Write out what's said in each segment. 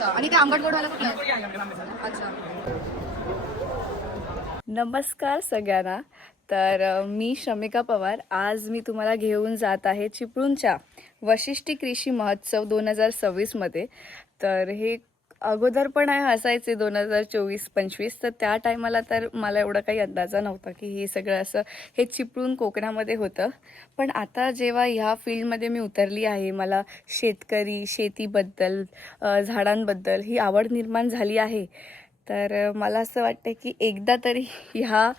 अच्छा, आणि ते आंबट गोडवाला कुठला आहे? अच्छा. नमस्कार सगळ्यांना. तर मी शमिका पवार. आज मी तुम्हाला घेऊन जात आहे चिपळूणच्या वशिष्ठी कृषी महोत्सव 2026मध्ये. तर हे अगोदर पण असायचे 2024-25, तर त्या टायमाला तर मला एवढा काही अंदाजा नव्हता की हे सगळं असं हे चिपळूण कोकणामध्ये होतं. पण आता जेव्हा ह्या फील्डमध्ये मी उतरली आहे, मला शेतकरी, शेतीबद्दल, झाडांबद्दल ही आवड निर्माण झाली आहे. तर मला असं वाटतं की एकदा तरी ह्या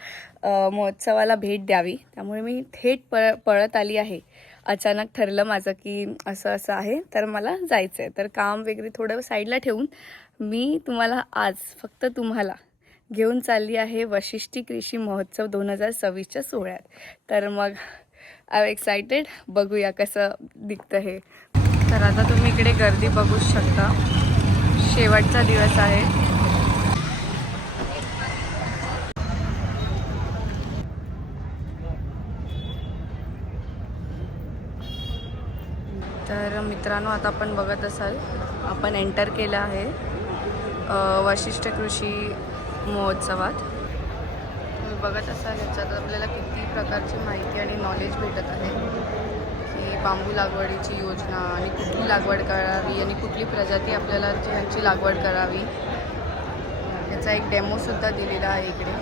महोत्सवाला भेट द्यावी. त्यामुळे मी थेट पळत आली आहे. अचानक ठरलं माझं की असं असं आहे, तर मला जायचं आहे. तर काम वगैरे थोडं साईडला ठेवून मी तुम्हाला आज फक्त तुम्हाला घेऊन चालली आहे वशिष्ठी कृषी महोत्सव 2026च्या सोहळ्यात. तर मग आय एम एक्सायटेड. बघूया कसं दिसतं हे. तर आता तुम्ही इकडे गर्दी बघू शकता. शेवटचा दिवस आहे. तर मित्रांनो, आता आपण बघत असाल आपण एंटर केलं आहे वशिष्ठ कृषी महोत्सवात. तुम्ही बघत असाल याच्यात आपल्याला किती प्रकारची माहिती आणि नॉलेज भेटत आहे की बांबू लागवडीची योजना आणि कुठली लागवड करावी आणि कुठली प्रजाती आपल्याला ह्यांची लागवड करावी याचा एक डेमोसुद्धा दिलेला आहे इकडे.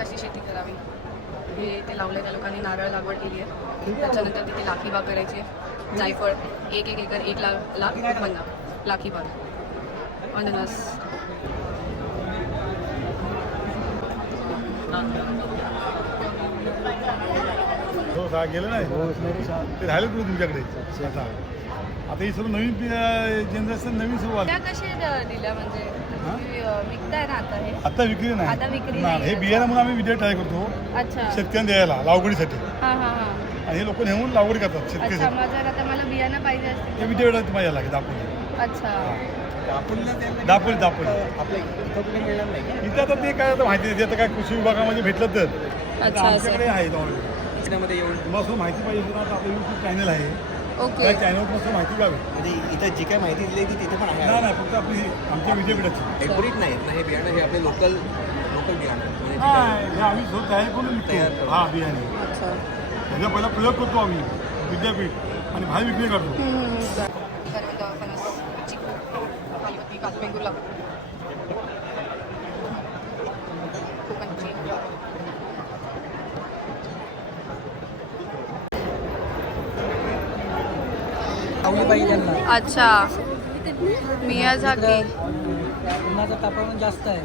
कशी शेती करावी हे ते लावलं. त्या लोकांनी नारळ लागवड केली आहे. त्याच्यानंतर तिथे लाखी बाग करायची आहे. जायफळ 1 एकर 1 लाख उत्पन्न. लाखी बाग अननस. हो गेलं नाही ते राहिलं कुठे तुमच्याकडे. आता ही सर्व नवीन जनरेशन नवीन सुरू आलं. त्या कशा दिल्या म्हणजे विकताय ना आता हे? आता विक्री आता नाही विक्री ना. हे बियाणं म्हणून आम्ही विद्या ट्राय करतो अच्छा. शेतकऱ्यांना द्यायला लागवडीसाठी. हां हां हां. आणि हे लोक नेऊन लागवड करतात अच्छा, शेतकरी. मग जर आता मला बियाणं पाहिजे असतील हे विद्यापीठात तुम्हाला यायला लागेल दापोली. अच्छा. दापोली इथं आता ते काय आता माहिती नाही. आता काय कृषी विभागामध्ये भेटलं तर अच्छा, आमच्याकडे असं. आहे तुम्हाला माहिती पाहिजे तर आता आपलं यूट्यूब चॅनल आहे. ओके. त्या चॅनलवर मस्त माहिती द्यावी. म्हणजे इथं जी काय माहिती दिली ती तिथे पण आहे. नाही फक्त आपली आमच्या विद्यापीठाची. हायब्रिड नाही ना हे बियाणं, हे आपले लोकल बियाणं म्हणजे जे हा काय- हे आम्ही स्वतः तयार करून विकतो. हा बियाणे अच्छा. त्याचा पहिला प्रयोग करतो आम्ही विद्यापीठ आणि बाहेर विक्री करतो. करवंद, फणस, चिकू, कालीवती, काजू, बेंगुर्ला, कोकणची. अच्छा. मियाझाकी. उन्हाचं तापमान जास्त आहे.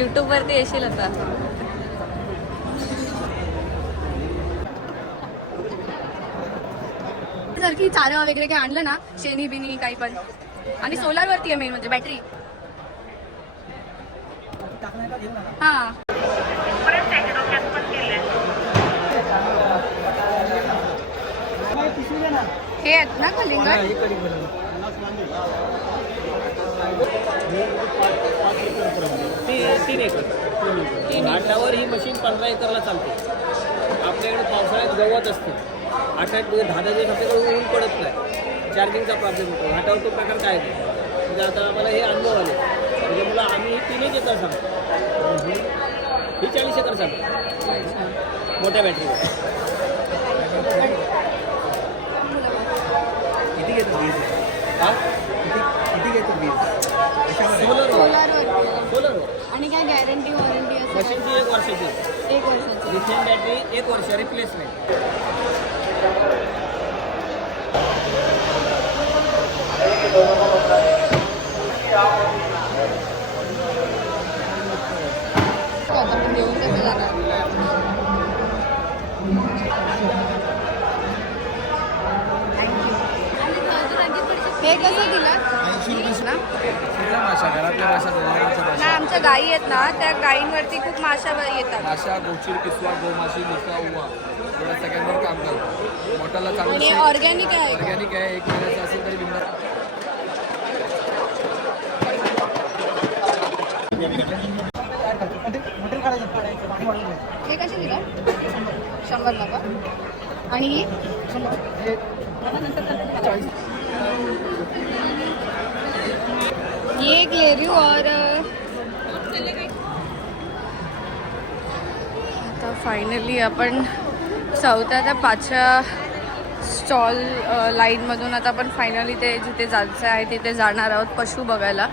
यूट्यूब वरती येशील आता. जर की चारा वगैरे काही आणलं ना, शेणी बिनी काही पण, आणि सोलार वरती आहे मेन म्हणजे बॅटरी. हा. हे आहेत ना कलिंगड. तीन एकर. घाटावर ही मशीन 15 एकरला चालते. आपल्याकडे पावसाळ्यात गवत असते. 8-8 दिवस 10 दिवस आपल्याकडे ऊन पडत नाही. चार्जिंगचा प्रॉब्लेम होतो. घाटावर तो प्रकार काय नाही. म्हणजे आता आम्हाला हे अनुभव आले. म्हणजे मला आम्ही ही 3 एकर सांगतो. ही 40 एकर सांगतो मोठ्या बॅटरीवर. किती घेतो वीज? हा किती घेतो वीज? सोलर आणि काय गॅरंटी वॉरंटी असं मशीनची 1 वर्षाची. 1 वर्षाची. लिथियम बॅटरी 1 वर्ष रिप्लेसमेंट. आपण घेऊन कसं जाणार? हे कसं दिलं? ना कुठल्या माशा घरातल्या माशा जनावरांच्या ना माशा आमच्या गायी आहेत ना त्या गायींवरती खूप माशा येतात माशा गोचिड किस्वा गोमाशी मुका उवा एवढ्या सगळ्यांवर काम करतो मोठ्याला आणि चांगलं ऑर्गॅनिक आहे का? ऑर्गॅनिक आहे 1 महिन्याचं असेल तरी बिंदास हे कसे दिलं 100 ला का आणि ही ये एक ले रही हूँ और आता फायनली आपण 4थ्या त्या 5व्या स्टॉल लाईनमधून आता आपण फायनली ते जिथे जायचं आहे तिथे जाणार आहोत पशु बघायला.